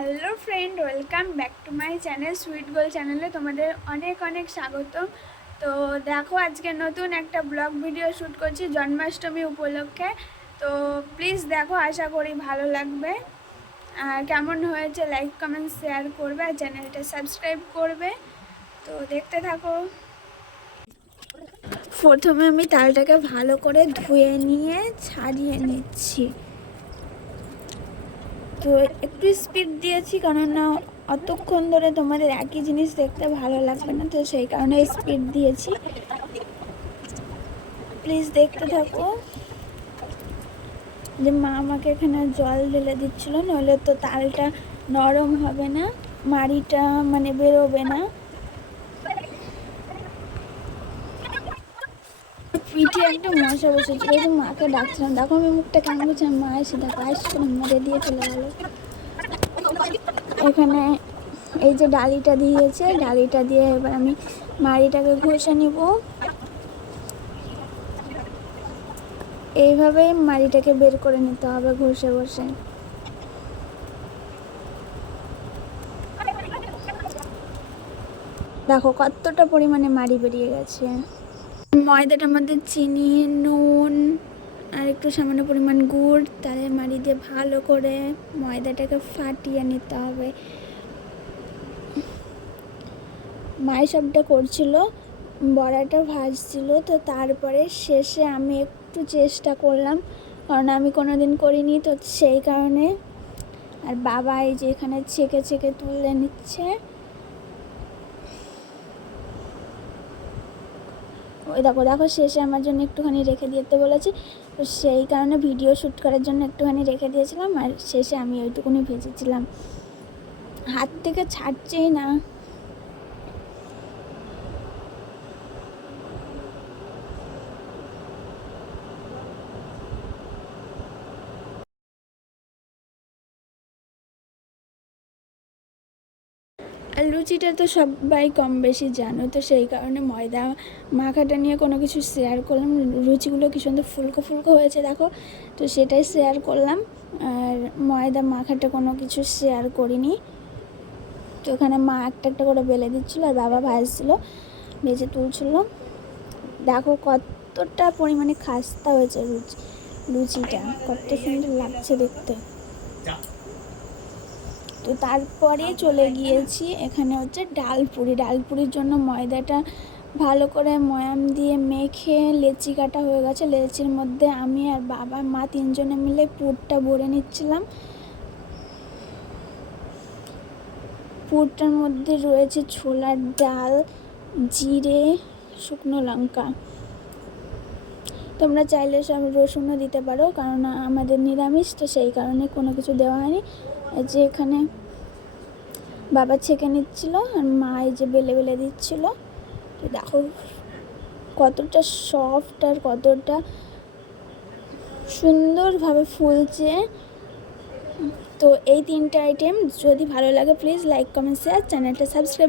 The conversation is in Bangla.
Hello friend welcome back to my channel sweet goal চ্যানেলে তোমাদের অনেক অনেক স্বাগত তো দেখো, আজকে নতুন একটা ব্লগ ভিডিও শ্যুট করছি, জন্মাষ্টমী উপলক্ষে। তো প্লিজ দেখো, আশা করি ভালো লাগবে। আর কেমন হয়েছে লাইক কমেন্ট শেয়ার করবে আর চ্যানেলটা সাবস্ক্রাইব করবে। তো দেখতে থাকো। প্রথমে আমি তালটাকে ভালো করে ধুয়ে নিয়ে, ছাড়িয়ে নিচ্ছি। তো একটু স্পিড দিয়েছি কেননা অতক্ষণ ধরে তোমাদের একই জিনিস দেখতে ভালো লাগবে না, তো সেই কারণে স্পিড দিয়েছি। প্লিজ দেখতে থাকো। যে মা আমাকে এখানে জল ঢেলে দিচ্ছিল, নইলে তো তালটা নরম হবে না, মাড়িটা মানে বেরোবে না। পিঠে একটা মশা বসেছিল যে মাকে ডাকছিলাম, দেখো আমি মুখটা কেমন আমি মা এসে দেখো, আইস করে মেরে দিয়ে চলে গেল। এখানে এই যে ডালিটা দিয়েছে, ডালিটা দিয়ে এবার আমি মাড়িটাকে ঘষে নিব। এইভাবে মাড়িটাকে বের করে নিতে হবে ঘষে ঘষে দেখো, কতটা পরিমাণে মাড়ি বেরিয়ে গেছে। ময়দাটার মধ্যে চিনি, নুন, আর একটু সামান্য পরিমাণ গুড়, তালে মাড়ি দিয়ে ভালো করে ময়দাটাকে ফাটিয়ে নিতে হবে। মায়ের সবটা করছিল, বড়াটা ভাজছিল, তো তারপরে শেষে আমি একটু চেষ্টা করলাম, কারণ আমি কোনো দিন করিনি, তো সেই কারণে। আর বাবা এই যে এখানে ছেঁকে ছেঁকে তুলে নিচ্ছে। ওই দেখো দেখো শেষে আমার জন্য একটুখানি রেখে দিতে বলেছি। তো সেই কারণে ভিডিও শ্যুট করার জন্য একটুখানি রেখে দিয়েছিলাম আর শেষে আমি ওইটুকুনি ভেজেছিলাম। হাত থেকে ছাড়ছেই না। আর লুচিটা তো সবাই কম বেশি জানো, তো সেই কারণে ময়দা মাখাটা নিয়ে কোনো কিছু শেয়ার করলাম। লুচিগুলো কি সুন্দর ফুলকো ফুলকো হয়েছে, দেখো। তো সেটাই শেয়ার করলাম। আর ময়দা মাখাটা কোনো কিছু শেয়ার করিনি। তো ওখানে মা একটা একটা করে বেলে দিচ্ছিল আর বাবা ভাজছিল, ভেজে তুলছিল। দেখো কতটা পরিমাণে খাস্তা হয়েছে লুচি, লুচিটা। কত সুন্দর লাগছে দেখতে। তো তারপরে চলে গিয়েছি, এখানে হচ্ছে ডালপুরি। ডালপুরির জন্য ময়দাটা ভালো করে ময়াম দিয়ে মেখে লেচি কাটা হয়ে গেছে। লেচির মধ্যে আমি আর বাবা, মা তিনজনে মিলে পুরটা ভরে নিচ্ছিলাম। পুরটার মধ্যে রয়েছে ছোলার ডাল, জিরে, শুকনো লঙ্কা। তোমরা চাইলে সব রসুনও দিতে পারো, কারণ আমাদের নিরামিষ, তো সেই কারণে কোনো কিছু দেওয়া হয়নি। যে এখানে বাবা ছেঁকে নিচ্ছিল, আর মা এই যে বেলে বেলে দিচ্ছিল। দেখো কতটা সফট আর কতটা সুন্দরভাবে ফুলছে। তো এই তিনটে আইটেম যদি ভালো লাগে প্লিজ লাইক কমেন্ট শেয়ার চ্যানেলটা সাবস্ক্রাইব